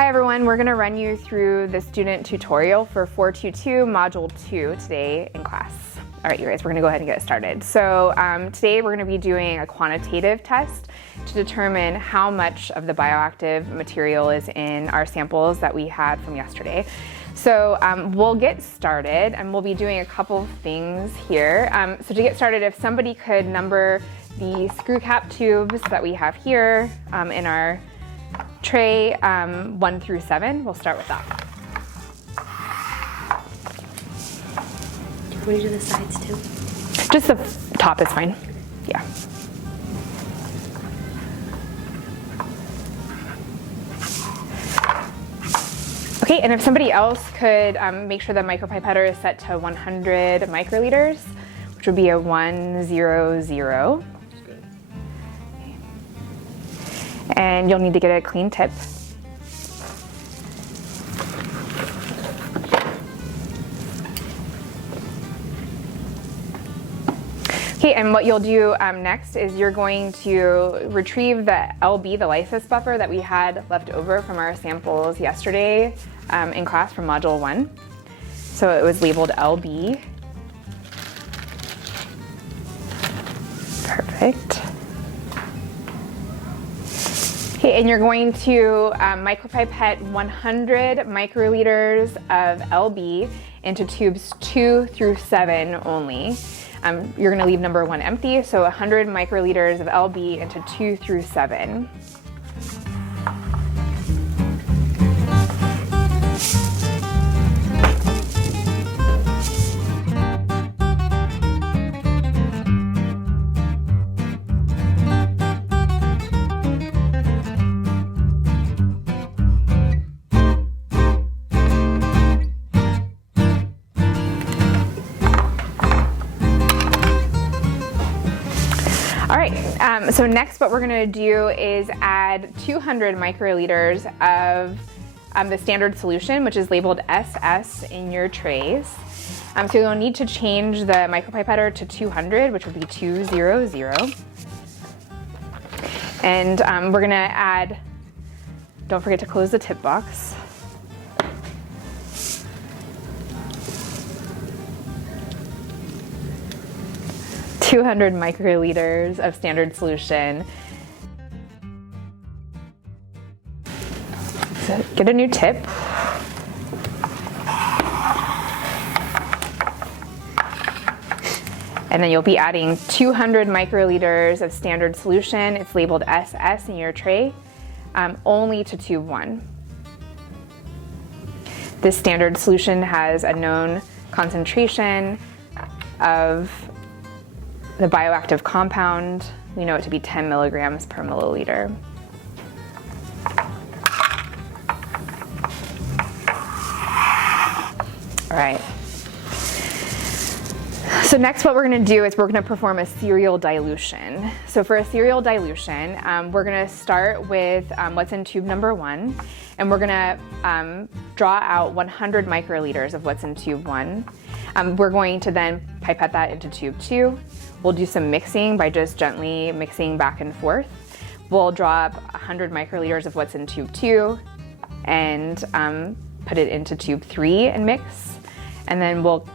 Hi everyone, we're going to run you through the student tutorial for 422 Module 2 today in class. All right, you guys, we're going to go ahead and get started. So today we're going to be doing a quantitative test to determine how much of the bioactive material is in our samples that we had from yesterday. So we'll get started and we'll be doing a couple things here. So to get started, if somebody could number the screw cap tubes that we have here in our tray 1 through 7, we'll start with that. Do you want to do the sides too? Just the top is fine. Yeah. Okay, and if somebody else could make sure the micropipetter is set to 100 microliters, which would be a 100. And you'll need to get a clean tip. Okay, and what you'll do next is you're going to retrieve the LB, the lysis buffer that we had left over from our samples yesterday in class from Module 1. So it was labeled LB. Perfect. Okay, and you're going to micropipette 100 microliters of LB into tubes 2 through 7 only. You're going to leave number 1 empty, so 100 microliters of LB into 2 through 7. All right, so next what we're gonna do is add 200 microliters of the standard solution, which is labeled SS in your trays. So you'll need to change the micropipetter to 200, which would be 200. And we're gonna add, don't forget to close the tip box. $200 microliters of standard solution. So get a new tip. And then you'll be adding 200 microliters of standard solution. It's labeled SS in your tray, only to tube 1. This standard solution has a known concentration of the bioactive compound. We know it to be 10 milligrams per milliliter. All right. So next what we're going to do is we're going to perform a serial dilution. So for a serial dilution, we're going to start with what's in tube number 1, and we're going to draw out 100 microliters of what's in tube 1. We're going to then pipette that into tube 2. We'll do some mixing by just gently mixing back and forth. We'll draw up 100 microliters of what's in tube 2 and put it into tube 3 and mix. And then we'll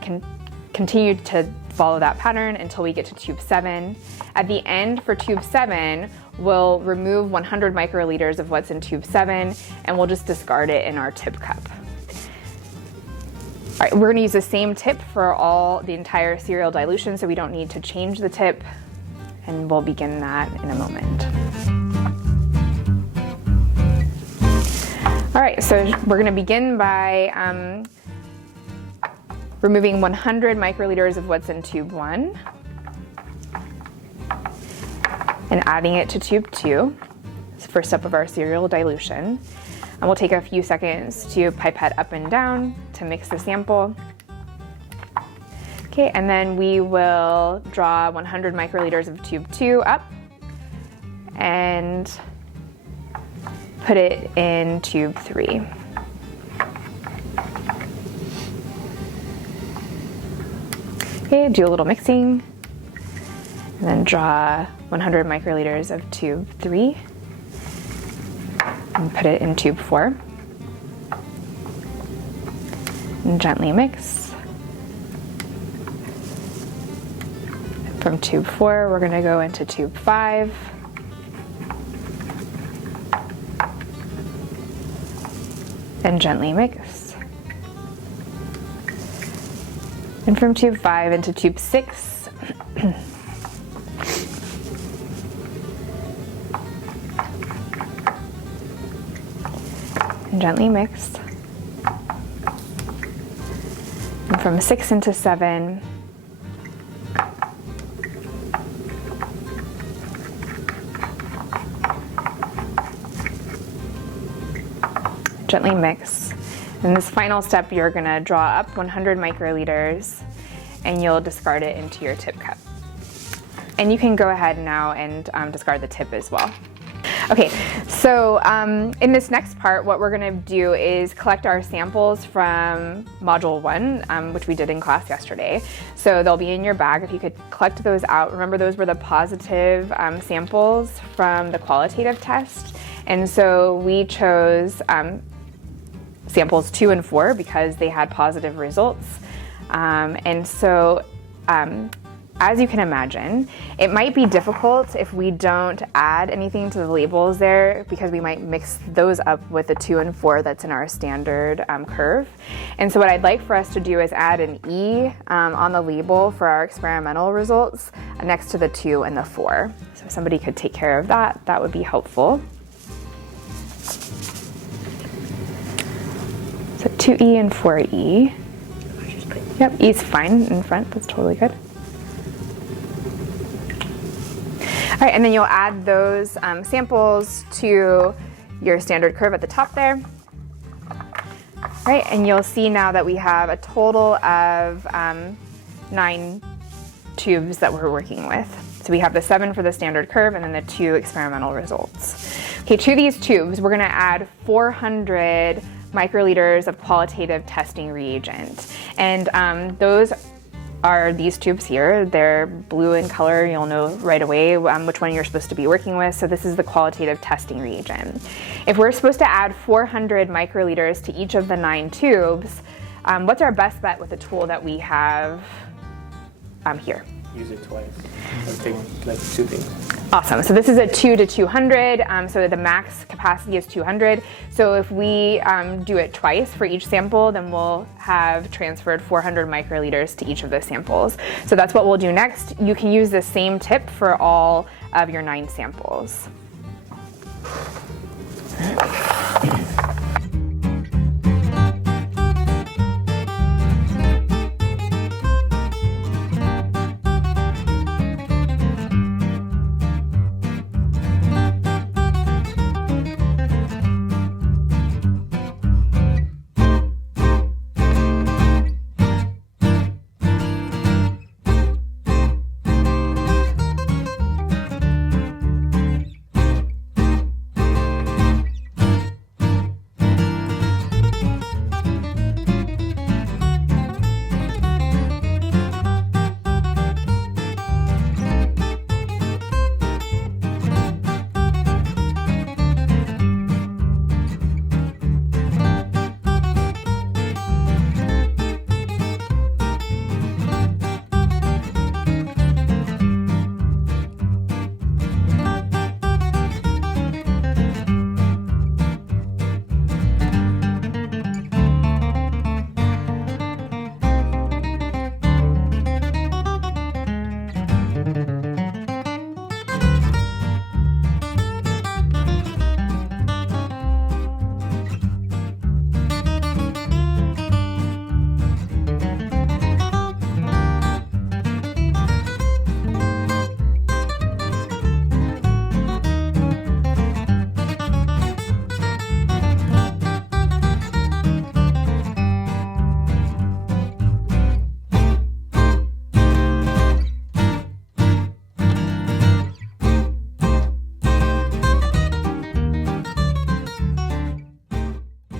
continue to follow that pattern until we get to tube 7. At the end for tube 7, we'll remove 100 microliters of what's in tube 7 and we'll just discard it in our tip cup. All right, we're going to use the same tip for the entire serial dilution, so we don't need to change the tip, and we'll begin that in a moment. All right, so we're going to begin by removing 100 microliters of what's in tube 1 and adding it to tube 2. It's the first step of our serial dilution. And we'll take a few seconds to pipette up and down to mix the sample. Okay, and then we will draw 100 microliters of tube 2 up and put it in tube 3. Okay, do a little mixing, and then draw 100 microliters of tube 3 and put it in tube 4. and gently mix. From tube 4, we're going to go into tube 5. And gently mix. And from tube 5 into tube 6. And gently mix. And from 6 into 7. Gently mix. In this final step, you're going to draw up 100 microliters and you'll discard it into your tip cup. And you can go ahead now and discard the tip as well. Okay, so in this next part, what we're going to do is collect our samples from Module 1, which we did in class yesterday. So they'll be in your bag. If you could collect those out. Remember, those were the positive samples from the qualitative test. And so we chose samples 2 and 4 because they had positive results. And so as you can imagine, it might be difficult if we don't add anything to the labels there because we might mix those up with the 2 and 4 that's in our standard curve. And so what I'd like for us to do is add an E on the label for our experimental results next to the 2 and the 4. So if somebody could take care of that, that would be helpful. So 2E and 4E. Yep, E's fine in front, that's totally good. All right, and then you'll add those samples to your standard curve at the top there. All right, and you'll see now that we have a total of 9 tubes that we're working with. So we have the 7 for the standard curve and then the 2 experimental results. Okay, to these tubes, we're gonna add 400 microliters of qualitative testing reagent. And those are these tubes here. They're blue in color. You'll know right away which one you're supposed to be working with. So this is the qualitative testing reagent. If we're supposed to add 400 microliters to each of the 9 tubes, what's our best bet with the tool that we have here? Use it twice. Or take like 2 things. Awesome. So this is a 2 to 200. So the max capacity is 200. So if we do it twice for each sample, then we'll have transferred 400 microliters to each of those samples. So that's what we'll do next. You can use the same tip for all of your 9 samples.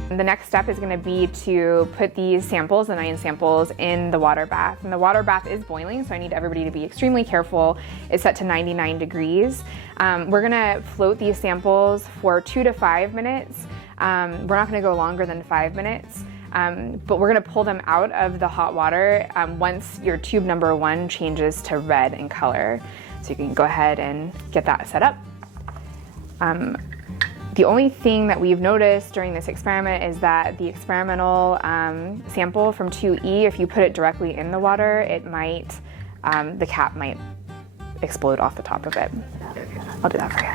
The next step is going to be to put these samples, the 9 samples, in the water bath. And the water bath is boiling, so I need everybody to be extremely careful. It's set to 99 degrees. We're going to float these samples for 2 to 5 minutes. We're not going to go longer than 5 minutes. but we're going to pull them out of the hot water once your tube number 1 changes to red in color. So you can go ahead and get that set up. The only thing that we've noticed during this experiment is that the experimental sample from 2E, if you put it directly in the water, it might, the cap might explode off the top of it. I'll do that for you.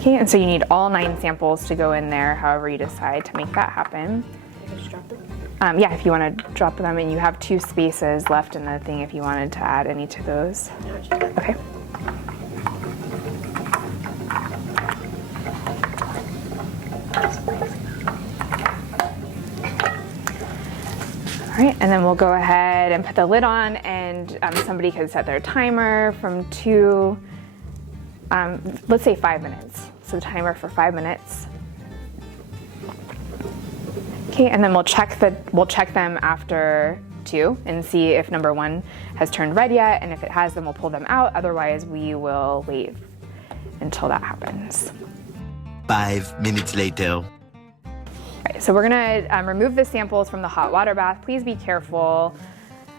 Okay, and so you need all 9 samples to go in there, however you decide to make that happen. I can just drop them? Yeah, if you want to drop them in, you have 2 spaces left in the thing if you wanted to add any to those. Okay. All right, and then we'll go ahead and put the lid on, and somebody could set their timer from 2, let's say 5 minutes. So the timer for 5 minutes. Okay, and then we'll check them after 2 and see if number 1 has turned red yet, and if it has, then we'll pull them out. Otherwise, we will wait until that happens. 5 minutes later. Right, so we're gonna remove the samples from the hot water bath. Please be careful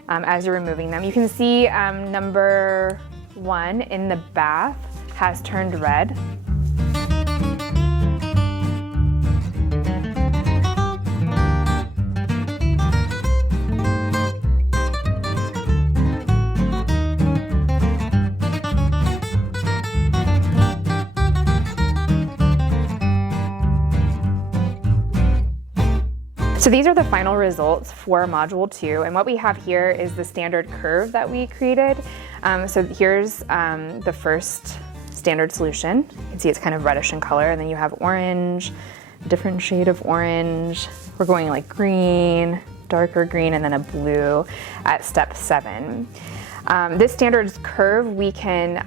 as you're removing them. You can see number 1 in the bath has turned red. So these are the final results for Module 2, and what we have here is the standard curve that we created. So here's the first standard solution. You can see it's kind of reddish in color, and then you have orange, a different shade of orange. We're going like green, darker green, and then a blue at step 7. This standard curve we can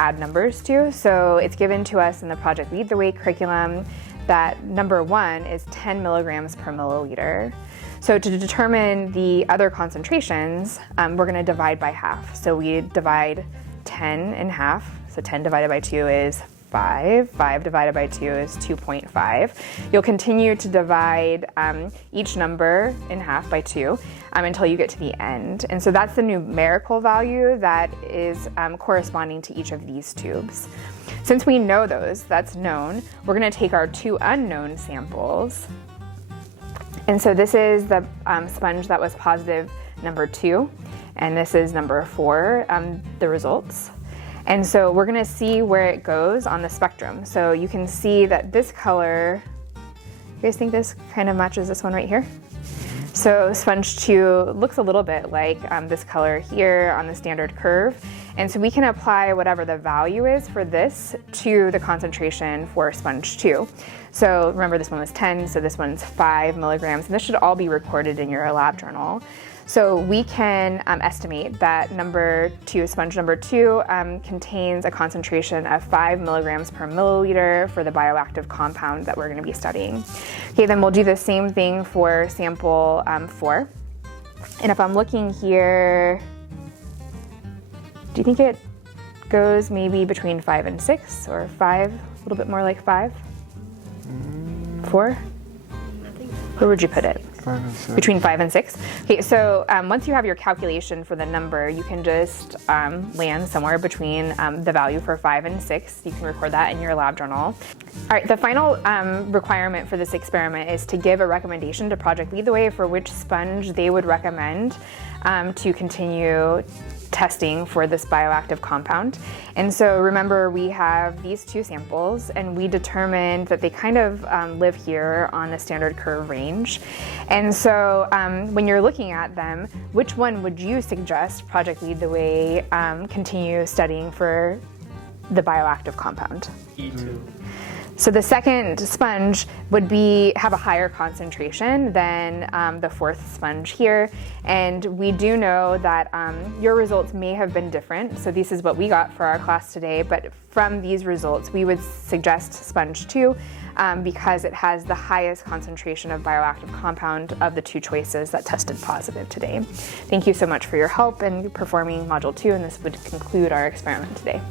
add numbers to, so it's given to us in the Project Lead the Way curriculum that number 1 is 10 milligrams per milliliter. So to determine the other concentrations, we're going to divide by half. So we divide 10 in half. So 10 divided by 2 is 5. 5 divided by 2 is 2.5. You'll continue to divide each number in half by 2 until you get to the end. And so that's the numerical value that is corresponding to each of these tubes. Since we know those, that's known, we're going to take our 2 unknown samples. And so this is the sponge that was positive number 2, and this is number 4, the results. And so we're going to see where it goes on the spectrum. So you can see that this color, you guys think this kind of matches this one right here? So sponge 2 looks a little bit like this color here on the standard curve. And so we can apply whatever the value is for this to the concentration for sponge 2. So remember, this one was 10, so this one's 5 milligrams, and this should all be recorded in your lab journal. So we can estimate that sponge number 2 contains a concentration of 5 milligrams per milliliter for the bioactive compound that we're going to be studying. Okay, then we'll do the same thing for sample 4. And if I'm looking here, do you think it goes maybe between 5 and 6, or 5, a little bit more like 5? 4? Where would you put it? 5 and 6. Between 5 and 6? Okay, so once you have your calculation for the number, you can just land somewhere between the value for 5 and 6. You can record that in your lab journal. All right, the final requirement for this experiment is to give a recommendation to Project Lead the Way for which sponge they would recommend to continue testing for this bioactive compound. And so remember, we have these 2 samples, and we determined that they kind of live here on the standard curve range. And so when you're looking at them, which one would you suggest Project Lead the Way continue studying for the bioactive compound? E2. So the second sponge would have a higher concentration than the 4th sponge here, and we do know that your results may have been different. So this is what we got for our class today, but from these results we would suggest sponge 2 because it has the highest concentration of bioactive compound of the 2 choices that tested positive today. Thank you so much for your help in performing Module 2, and this would conclude our experiment today.